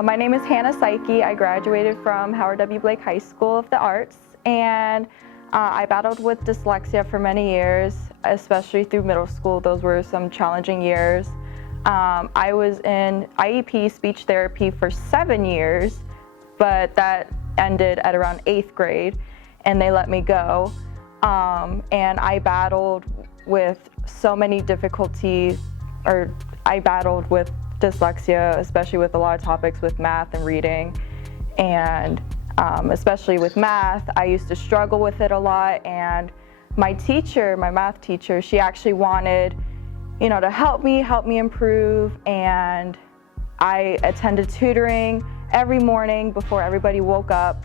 My name is Psiaki. I graduated from Howard W. Blake High School of the Arts, and I battled with dyslexia for many years, especially through middle school. Those were some challenging years. I was in IEP speech therapy for 7 years, but that ended at around 8th grade, and they let me go. And I battled with so many difficulties, I battled with dyslexia, especially with a lot of topics with math and reading. And especially with math, I used to struggle with it a lot. And my teacher, my math teacher, she actually wanted, to help me improve. And I attended tutoring every morning before everybody woke up.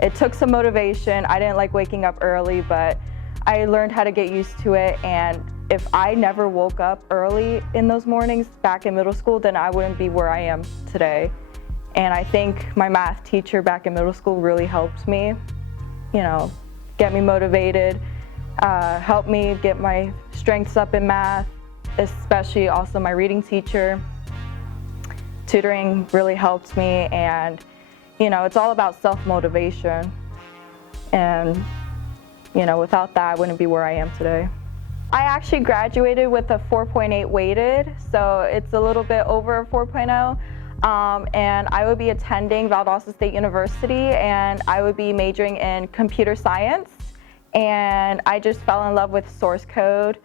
It took some motivation. I didn't like waking up early, but I learned how to get used to it. And if I never woke up early in those mornings back in middle school, then I wouldn't be where I am today. And I think my math teacher back in middle school really helped me, get me motivated, help me get my strengths up in math, especially also my reading teacher. Tutoring really helped me, and it's all about self-motivation. And without that, I wouldn't be where I am today. I actually graduated with a 4.8 weighted, so it's a little bit over a 4.0. And I would be attending Valdosta State University, and I would be majoring in computer science. And I just fell in love with source code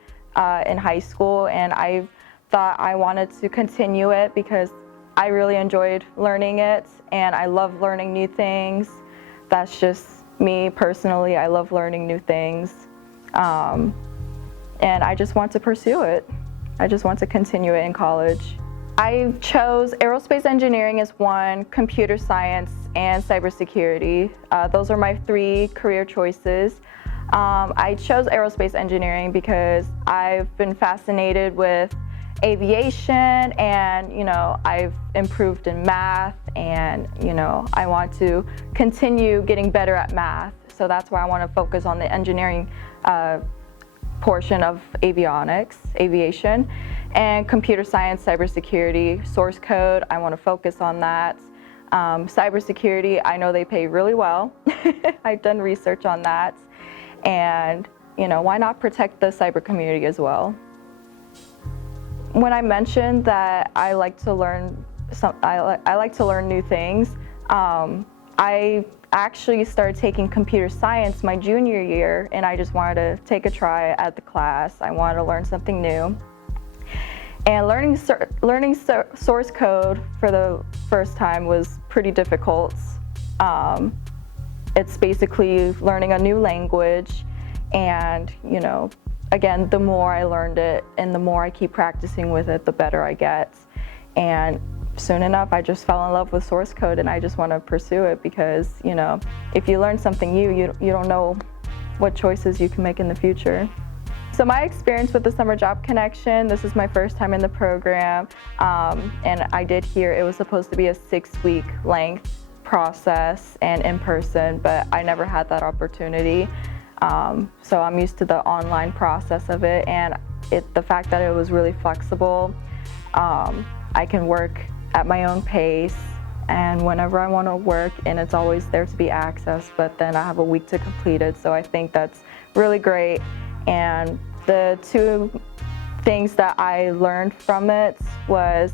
in high school, and I thought I wanted to continue it because I really enjoyed learning it, and I love learning new things. That's just me personally. I love learning new things. And I just want to pursue it. I just want to continue it in college. I chose aerospace engineering as one, computer science, and cybersecurity. Those are my 3 career choices. I chose aerospace engineering because I've been fascinated with aviation, and I've improved in math, and I want to continue getting better at math. So that's why I want to focus on the engineering portion of aviation, and computer science, cybersecurity, source code. I want to focus on that. Cybersecurity, I know they pay really well. I've done research on that, and why not protect the cyber community as well? When I mentioned that I like to learn I like to learn new things, I actually started taking computer science my junior year, and I just wanted to take a try at the class. I wanted to learn something new. And learning source code for the first time was pretty difficult. It's basically learning a new language, and again, the more I learned it and the more I keep practicing with it, the better I get. And soon enough, I just fell in love with source code, and I just want to pursue it because, if you learn something new, you don't know what choices you can make in the future. So my experience with the Summer Job Connection, this is my first time in the program, and I did hear it was supposed to be a 6-week length process and in person, but I never had that opportunity. So I'm used to the online process of it, and the fact that it was really flexible. I can work at my own pace and whenever I want to work, and it's always there to be accessed, but then I have a week to complete it. So I think that's really great. And the 2 things that I learned from it was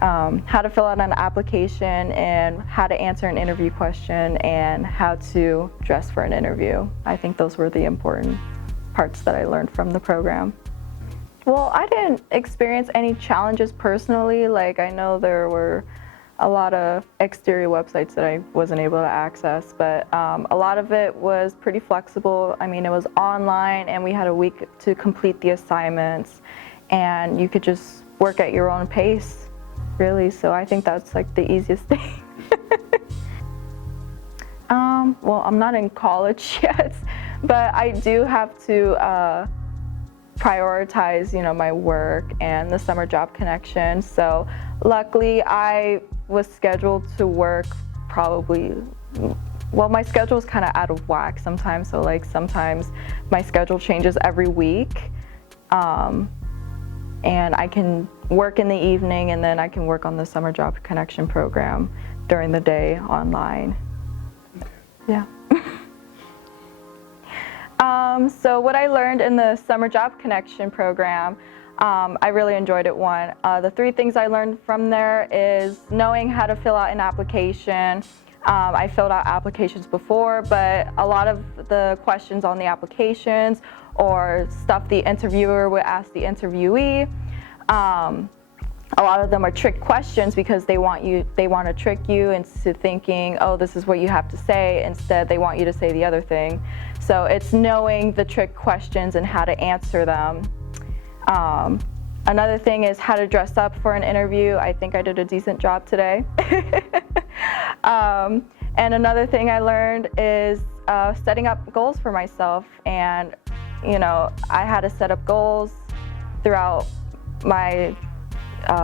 how to fill out an application, and how to answer an interview question, and how to dress for an interview. I think those were the important parts that I learned from the program. Well, I didn't experience any challenges personally. Like, I know there were a lot of exterior websites that I wasn't able to access, but a lot of it was pretty flexible. I mean, it was online, and we had a week to complete the assignments, and you could just work at your own pace, really. So I think that's like the easiest thing. Well, I'm not in college yet, but I do have to prioritize, my work and the Summer Job Connection. So luckily, I was scheduled to work my schedule is kind of out of whack sometimes. So sometimes my schedule changes every week. and I can work in the evening, and then I can work on the Summer Job Connection program during the day online. Yeah. So what I learned in the Summer Job Connection program, I really enjoyed it. The 3 things I learned from there is knowing how to fill out an application. I filled out applications before, but a lot of the questions on the applications or stuff the interviewer would ask the interviewee, a lot of them are trick questions because they want to trick you into thinking, oh, this is what you have to say. Instead, they want you to say the other thing. So it's knowing the trick questions and how to answer them. Another thing is how to dress up for an interview. I think I did a decent job today. And another thing I learned is setting up goals for myself. And, I had to set up goals throughout my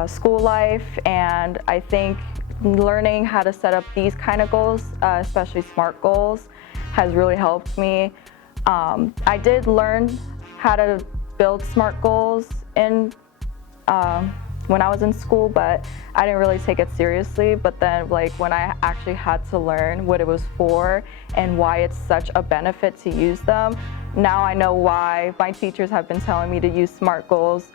school life, and I think learning how to set up these kind of goals, especially SMART goals, has really helped me. I did learn how to build SMART goals when I was in school, but I didn't really take it seriously. But then when I actually had to learn what it was for and why it's such a benefit to use them, now I know why. My teachers have been telling me to use SMART goals,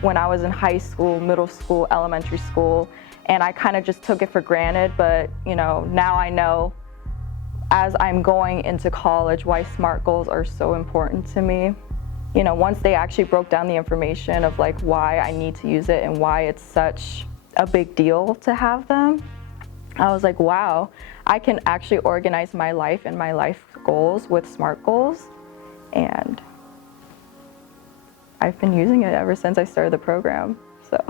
when I was in high school, middle school, elementary school, and I kind of just took it for granted. But, now I know as I'm going into college why SMART goals are so important to me. Once they actually broke down the information of why I need to use it and why it's such a big deal to have them, I was like, wow, I can actually organize my life and my life goals with SMART goals. And I've been using it ever since I started the program, so.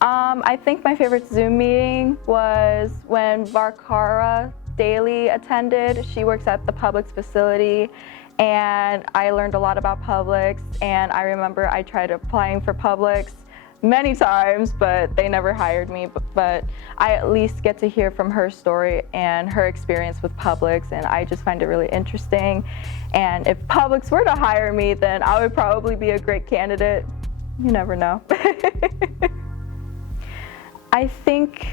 I think my favorite Zoom meeting was when Varkara Daly attended. She works at the Publix facility, and I learned a lot about Publix. And I remember I tried applying for Publix many times, but they never hired me. But I at least get to hear from her story and her experience with Publix, and I just find it really interesting. And if Publix were to hire me, then I would probably be a great candidate. You never know. I think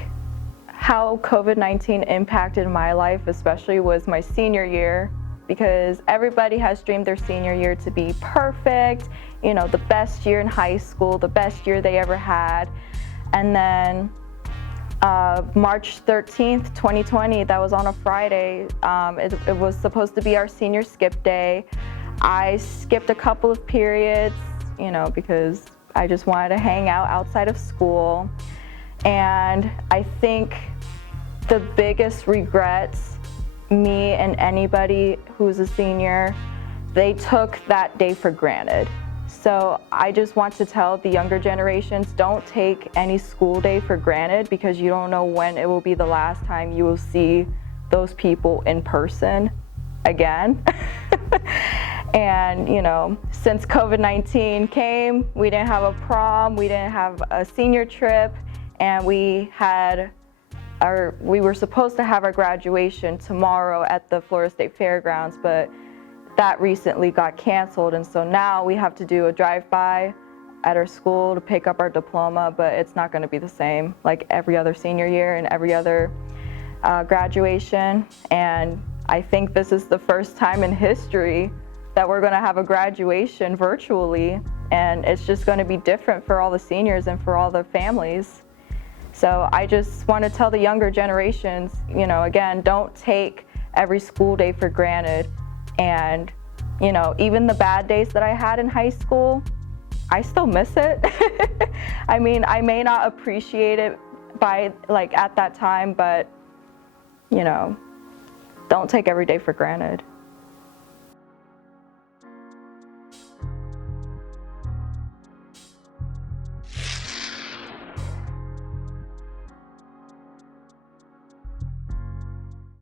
how COVID-19 impacted my life especially was my senior year, because everybody has dreamed their senior year to be perfect, the best year in high school, the best year they ever had. And then March 13th, 2020, that was on a Friday, it was supposed to be our senior skip day. I skipped a couple of periods, because I just wanted to hang out outside of school. And I think the biggest regrets, me and anybody who's a senior, they took that day for granted. So I just want to tell the younger generations, don't take any school day for granted, because you don't know when it will be the last time you will see those people in person again. And, since COVID-19 came, we didn't have a prom, we didn't have a senior trip, and we were supposed to have our graduation tomorrow at the Florida State Fairgrounds, but that recently got canceled, and so now we have to do a drive-by at our school to pick up our diploma, but it's not going to be the same like every other senior year and every other graduation. And I think this is the first time in history that we're going to have a graduation virtually, and it's just going to be different for all the seniors and for all the families. So I just want to tell the younger generations, again, don't take every school day for granted. And, even the bad days that I had in high school, I still miss it. I mean, I may not appreciate it at that time, but, don't take every day for granted.